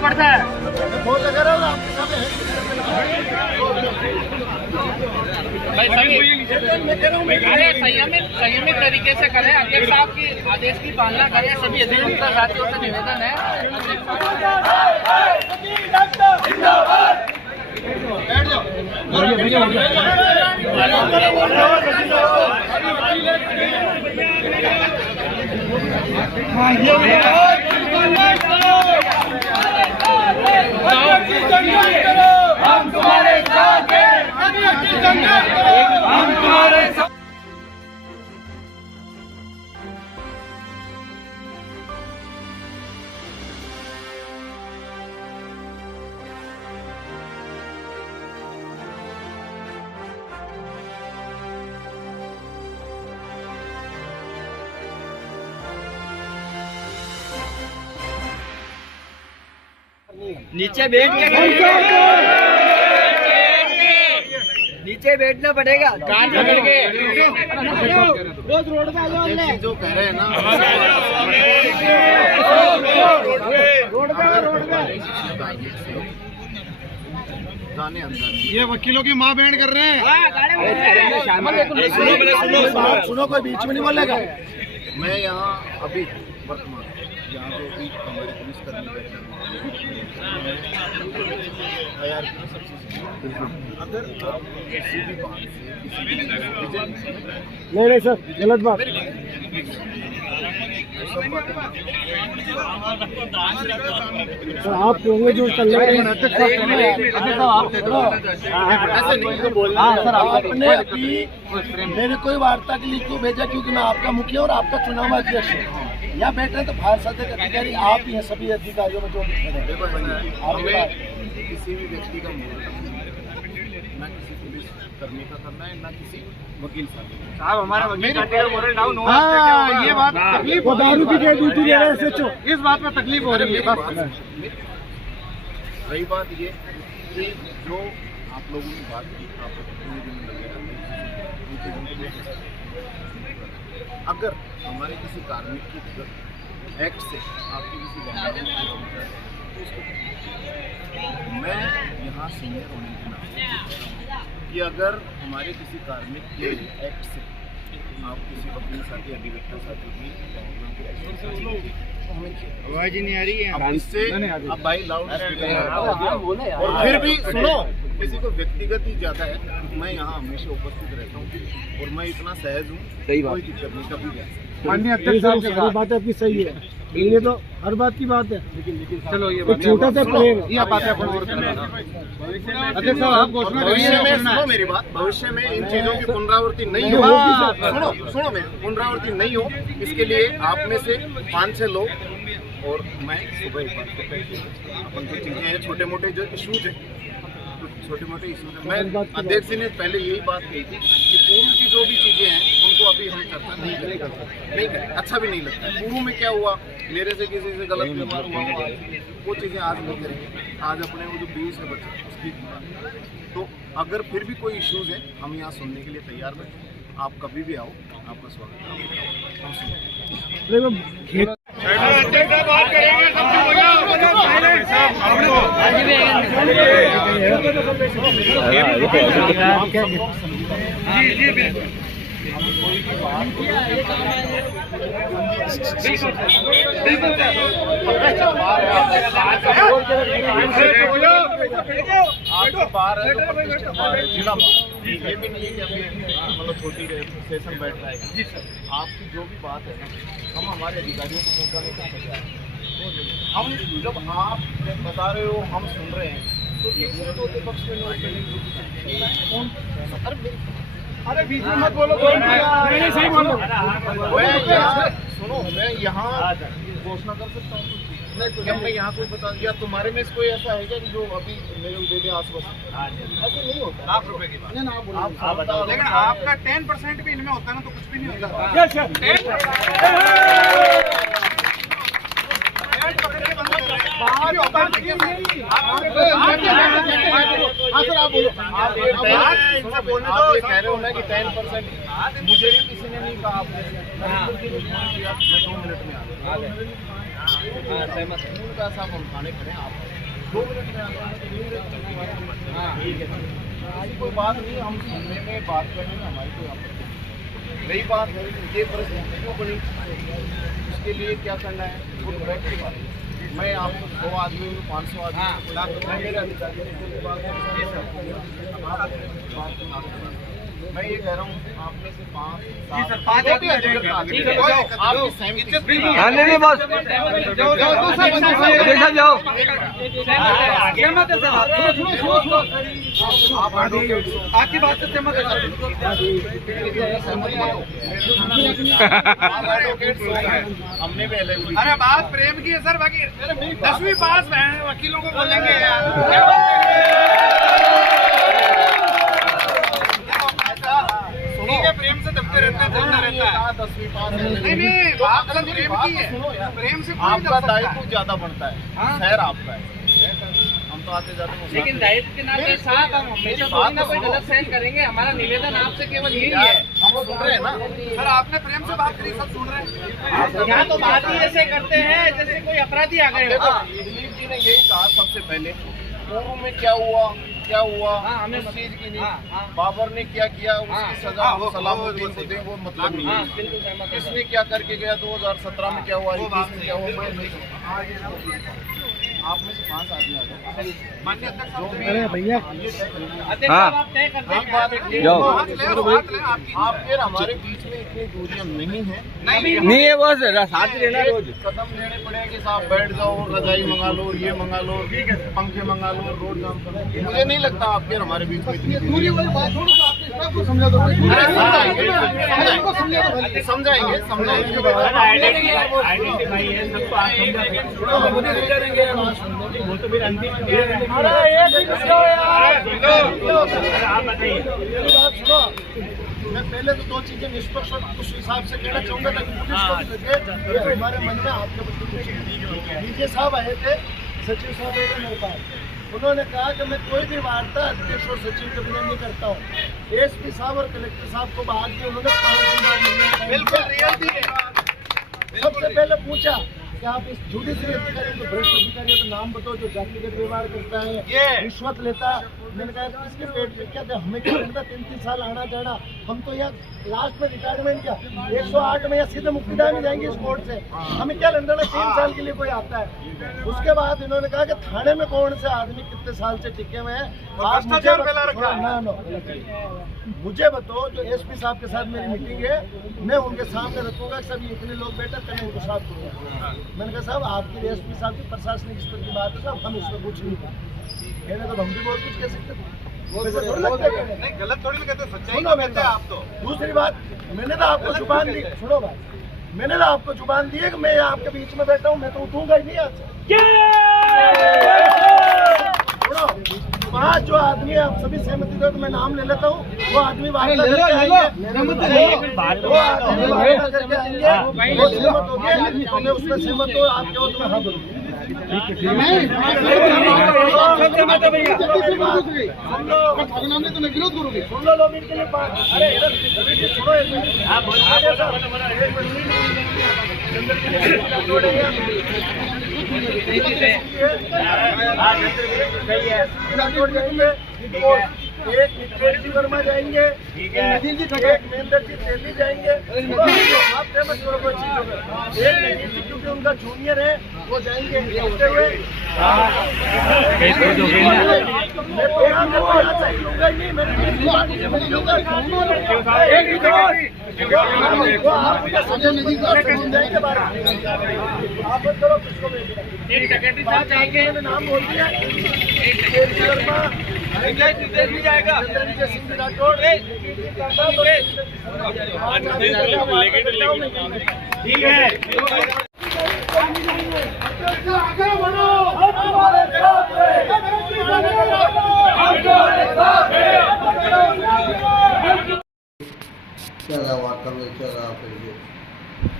पड़ता है संयमित तरीके से करें। अध्यक्ष साहब की आदेश की पालना करें। सभी अधिवक्ता साथियों से निवेदन है। हम तुम्हारे साथ हैं, हम तुम्हारे साथ। नीचे बैठ के नीचे बैठना पड़ेगा। कान पकड़ के रोज रोड पे जो कह रहे हैं ना, रोड पे जाने अंदर ये वकीलों की माँ बहन कर रहे हैं। सुनो कोई बीच में नहीं बोलेगा। मैं यहाँ अभी वर्तमान यहाँ जो भी हमारे पुलिस कर्मी बैठे अगर किसी भी बात से नहीं सर गलत बात सर आप होंगे जो चल रहे हैं। आपने मेरे कोई वार्ता के लिए क्यों भेजा? क्योंकि मैं आपका मुखिया और आपका चुनाव अध्यक्ष हूँ। यहाँ बैठे तो भारत सदन अधिकारी आप ही हैं। सभी अधिकारियों में जो किसी भी व्यक्ति का ना किसी पुलिस कर्मी का करना है, ना किसी वकील साहब हमारा वकील ये बात तकलीफ वो दारू की ड्यूटी दे रहे हैं। इस बात में तकलीफ हो रही है। रही बात ये कि जो आप लोगों ने बात की, अगर हमारे किसी कार्मिक की एक्ट से आपकी किसी मैं यहाँ सीनियर होने के नाते कि अगर हमारे किसी कार्मिक के एक्ट से आप किसी वकील साथी अधिवक्ता साथी की आवाज ही नहीं आ रही है, अब इससे अब भाई लाउड और फिर भी सुनो, किसी को व्यक्तिगत ही ज्यादा है। मैं यहाँ हमेशा उपस्थित रहता हूँ और मैं इतना सहज हूँ, कोई दिक्कत नहीं कभी भी। माननीय अध्यक्ष साहब की बात आपकी सही है, ये तो हर बात की बात है। चलो ये छोटा सा ये बात अध्यक्ष साहब आप घोषणा भविष्य में सुनो मेरी बात, भविष्य में इन चीजों की पुनरावृत्ति नहीं हो। सुनो मैं पुनरावृत्ति नहीं हो, इसके लिए आप में से 5-6 लोग और मैं सुबह एक बात अपन जो चीजें हैं छोटे मोटे जो इशूज हैं, छोटे मोटे इशूज हैं, मैं अध्यक्ष जी ने पहले यही बात कही थी कि पूर्व की जो भी चीजें हैं उनको अभी हम चर्चा नहीं करें, अच्छा भी नहीं लगता है। पूर्व में क्या हुआ, मेरे से किसी से गलत व्यवहार हुआ, वो चीजें आज नहीं करेंगे। आज अपने वो जो 20 है बच्चे उसकी तो अगर फिर भी कोई इश्यूज है हम यहाँ सुनने के लिए तैयार बैठे। आप कभी भी आओ, आपका स्वागत है। बार है जिला ये भी नहीं है कि अभी मतलब छोटी सेशन बैठ रहा है। आपकी जो भी बात है ना हम हमारे अधिकारियों को पहुंचाने का तैयार हैं। हम जब आप बता रहे हो हम सुन रहे हैं तो ये पक्ष में अरे बीच में मत बोलो, सही बोलो। सुनो मैं यहाँ घोषणा कर सकता हूँ क्या? मैं यहाँ कोई बता या तुम्हारे में कोई ऐसा है क्या जो अभी मेरे दे दे आश्वासन? ऐसे नहीं होता। लाख रुपए की बात आप बताओ, लेकिन आपका 10% भी इनमें होता ना तो कुछ भी नहीं होता। हाँ सर आप बोलो। आप ये कह रहे हो ना कि 10% मुझे भी किसी ने नहीं कहा, आपने 2 मिनट में आ गए। साहब हम खाने खड़े हैं, आप 2 मिनट में आ गए। हाँ ठीक है, ऐसी कोई बात नहीं, हम सुनने में बात करने में हमारी कोई आपत्ति नहीं। रही बात है ये परिस्थिति क्यों बनी, उसके लिए क्या करना है वो डायरेक्ट की बात है। मैं आपको 100 आदमी में 500 आदमी मेरे अधिकारी मैं ये कह रहा हूँ आप में से 5 आपकी सहमति आपकी बात से सहमत है। हमने भी LLB अरे बात प्रेम की है सर, बाकी 10वीं पास हैं वकीलों को बोलेंगे प्रेम से दबते रहता है, चलता रहता है। 10वीं पास नहीं बात सर प्रेम की है, प्रेम से आपका दायित्व ज्यादा बढ़ता है, शहर आपका है, हम तो आते जाते। लेकिन दायित्व के नाते साथ हम हमेशा कोई ना कोई गलत सहन करेंगे। हमारा निवेदन आपसे केवल यही है। हम सुन रहे हैं ना सर, आपने प्रेम से बात करी, सब सुन रहे हैं। यहाँ तो बात ही ऐसे करते हैं जैसे कोई अपराधी आ गए। दिलीप जी ने यही कहा सबसे पहले, पूर्व में क्या हुआ हमें उस चीज की नहीं, बाबर ने क्या किया उसकी सजा वो सलामुद्दीन को दे, वो मतलब नहीं है। किसने क्या करके गया 2017 में क्या हुआ, 21 में क्या हुआ, आप में से 5 आदमी आ गए। माननीय अध्यक्ष जो भी भैया आप तय करते आप फिर हमारे बीच में इतनी दूरियां नहीं है, नहीं है बस साथ रहना रोज। कदम लेने पड़ेंगे साहब, बैठ जाओ, रजाई मंगा लो, ये मंगा लो, पंखे मंगा लो, रोड जाम करो। मुझे नहीं लगता आप फिर हमारे बीच में इतनी दूरी वाली बात छोड़ो, आपको समझा दो, समझाएंगे मैं पहले तो 2 चीजें निष्पक्ष उस हिसाब से कहना चाहूंगा ताकि पुलिस को हमारे मन में आपके डीजे साहब आए थे, सचिव साहब आए थे मेरे पास, उन्होंने कहा कि मैं कोई भी वार्ता अध्यक्ष और सचिव के बिना नहीं करता हूँ। एसपी साहब और कलेक्टर साहब को बात की, उन्होंने 5 दिन बाद मिलने बिल्कुल रियल सबसे पहले पूछा कि आप इस जुडिशरी अधिकारी को, भ्रष्ट अधिकारी का नाम बताओ जो जातिगत व्यवहार करता है, रिश्वत लेता है। मैंने कहा इसके पेट में क्या था, हमें क्या लगता 33 साल आना जाना, हम तो यहाँ लास्ट में रिटायरमेंट क्या 108 में या सीधे मुक्तिदान में जाएंगे इस कोर्ट से, हमें क्या लगता है 3 साल के लिए कोई आता है। उसके बाद इन्होंने कहा कि थाने में कौन से आदमी कितने साल से टिके हुए हैं, मुझे बताओ। जो एसपी साहब के साथ मेरी मीटिंग है, मैं उनके सामने रखूंगा कि सभी इतने लोग बैठे थे, मैं उनको साथ करूँगा। मैंने कहा साहब आपकी एसपी साहब की प्रशासनिक स्तर की बात है साहब, हम इसमें कुछ नहीं कहने, तो हम भी बहुत कुछ कह सकते थे, नहीं गलत थोड़ी ना कहते, सच्चाई कहते हैं आप तो। दूसरी बात, मैंने तो आपको जुबान दी, सुनो भाई, मैंने तो आपको जुबान दी है कि मैं आपके बीच में बैठा हूँ, मैं तो उठूंगा ही नहीं आज। सुनो, 5 जो आदमी है आप सभी सहमति दो तो मैं नाम ले लेता हूँ, वो आदमी वार्ता करके आएंगे, वो आदमी वार्ता करके आएंगे, वो सहमत हो गए, मैं उसमें सहमत हो, आप कहो तो मैं हाँ बोलूँ। विरोध करोगे, सुन लो 2 मिनट के लिए बात। अरे सुनो, एक नितेश जी वर्मा जाएंगे, एक महेंद्र जी दिल्ली जाएंगे, आप फेमस करो कोई चीजों में, एक नजीर जी क्योंकि उनका जूनियर है वो जाएंगे होते हुए। मैं तो यहाँ लूंगा ही नहीं, आप करो किसको सेक्रेटरी साहब जाएंगे, नाम बोल दिया, भी जाएगा ठीक है।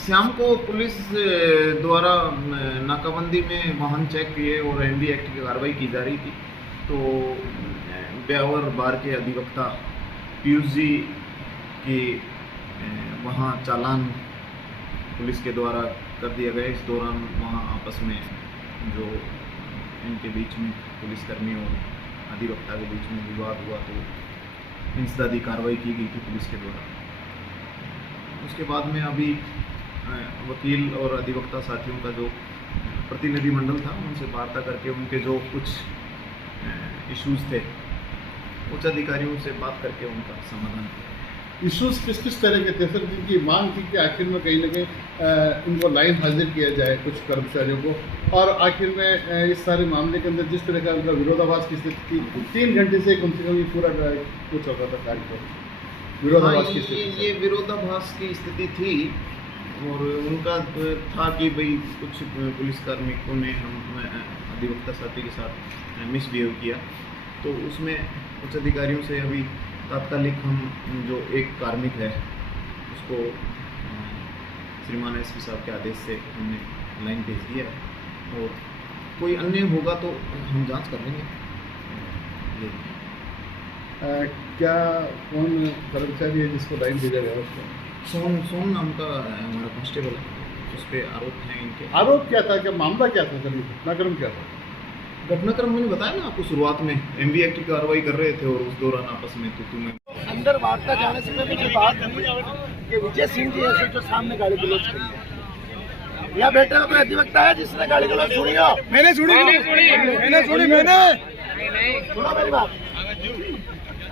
शाम को पुलिस द्वारा नाकाबंदी में वाहन चेक किए और एनडी एक्ट की कार्रवाई की जा रही थी, तो ब्यावर बार के अधिवक्ता पीयूष जी की वहाँ चालान पुलिस के द्वारा कर दिया गया। इस दौरान वहाँ आपस में जो इनके बीच में पुलिसकर्मी और अधिवक्ता के बीच में विवाद हुआ, तो इंसदादी कार्रवाई की गई थी पुलिस के द्वारा। उसके बाद में अभी वकील और अधिवक्ता साथियों का जो प्रतिनिधिमंडल था, उनसे वार्ता करके उनके जो कुछ इश्यूज थे उच्च अधिकारियों से बात करके उनका समाधान किया। इश्यूज किस किस तरह के थे सर? जिनकी मांग थी कि आखिर में कहीं ना कहीं इनको लाइन हाजिर किया जाए कुछ कर्मचारियों को, और आखिर में इस सारे मामले के अंदर जिस तरह का उनका विरोधाभास की स्थिति थी, 3 घंटे से कम ये पूरा कुछ होता था कार्यक्रम विरोधाभास की स्थिति। ये विरोधाभास की स्थिति थी और उनका था कि भाई कुछ पुलिस कार्मिकों ने हम अधिवक्ता साथी के साथ मिसबिहेव किया, तो उसमें उच्च अधिकारियों से अभी तात्कालिक हम जो एक कार्मिक है उसको श्रीमान एसपी साहब के आदेश से हमने लाइन भेज दिया है, और कोई अन्य होगा तो हम जांच कर लेंगे। क्या कौन कर्मचारी है जिसको लाइन भेजा गया उसको? सोन नाम का हमारा कांस्टेबल है, उस पर आरोप है इनके। आरोप क्या था, क्या मामला क्या था सर? घटनाक्रम क्या था? घटनाक्रम मैंने बताया ना आपको, शुरुआत में MV एक्ट की कार्रवाई कर रहे थे और उस दौरान आपस में तो अंदर वार्ता जाने से पहले मुझे बात हुई कि विजय सिंह जी ऐसे जो सामने गाली गलौज करी। यहाँ बैठे हुए अधिवक्ता है जिसने गाली गलौज सुनी हो? मैंने सुनी सुना मेरी बात?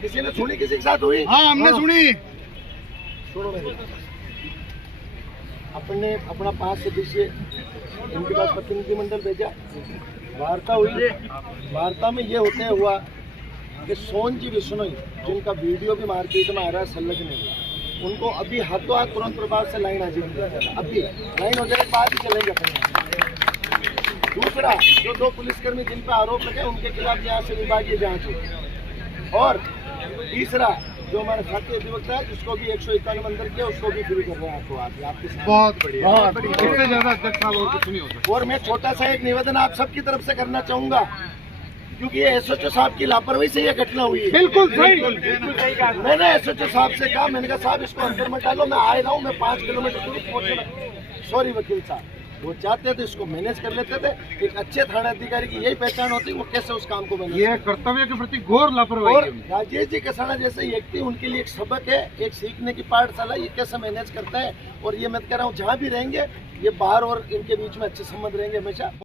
किसी ने सुनी? किसी के साथ हुई? हाँ, हमने सुनी। सुनो मेरी, अपने अपना 5 सदस्य इनके पास प्रतिनिधिमंडल भेजा, वार्ता हुई। वार्ता में ये होते हुआ कि सोन जी बिश्नोई, जिनका वीडियो भी मारपीट में आ रहा है संलग्न है, उनको अभी हाथों हाथ तुरंत प्रभाव से लाइन हाजिर किया जाएगा। अभी लाइन हो जाने के बाद ही चलेंगे अपने। दूसरा, जो 2 पुलिसकर्मी जिन पर आरोप लगे उनके खिलाफ यहाँ से विभागीय जांच हो। और तीसरा, जो हमारे साथी अधिवक्ता है जिसको भी 151 अंदर किया, उसको भी फ्री कर रहे हैं आपको आपके साथ। बहुत बढ़िया, बहुत बढ़िया। इससे ज्यादा अध्यक्ष साहब और कुछ नहीं होता। और मैं छोटा सा एक निवेदन आप सबकी तरफ से करना चाहूंगा, क्योंकि ये SHO साहब की लापरवाही से ये घटना हुई है। बिल्कुल सही, बिल्कुल सही कहा। मैंने SHO साहब से कहा, मैंने कहा साहब इसको अंदर मत डालो, मैं आए रहा हूँ, मैं 5 किलोमीटर दूर पहुँचना। सॉरी वकील साहब, वो चाहते थे इसको मैनेज कर लेते थे। एक अच्छे थाना अधिकारी की यही पहचान होती है, वो कैसे उस काम को मैनेज। ये कर्तव्य के प्रति घोर लापरवाही। और राजेश जी कसाना जैसे व्यक्ति, उनके लिए एक सबक है, एक सीखने की पाठशाला, ये कैसे मैनेज करता है। और ये मैं कह रहा हूँ, जहाँ भी रहेंगे ये बाहर और इनके बीच में अच्छे संबंध रहेंगे हमेशा।